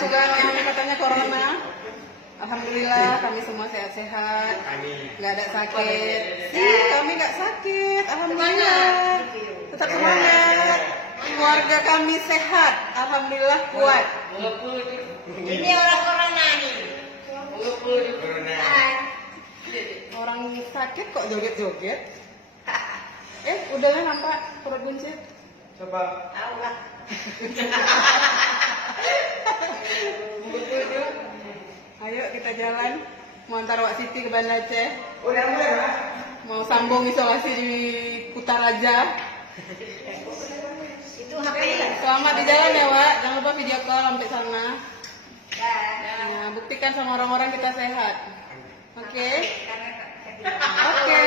juga yang katanya corona. Alhamdulillah kami semua sehat-sehat, nggak ada sakit. Kami nggak sakit, alhamdulillah. Tetap semangat. Keluarga kami sehat, alhamdulillah kuat. Ini orang corona nih. Orang sakit kok joget-joget. Udahlah nampak perut buncit. Coba. Tahu lah. Ayo kita jalan. Mau antar Wak Siti ke Banda Aceh. Udah mulai, Pak. Mau sambung isolasi di Kutaraja. Itu HP. Selamat di jalan ya, Wak. Jangan lupa video call sampai sana. Ya. Buktikan sama orang-orang kita sehat. Oke? Karena Oke.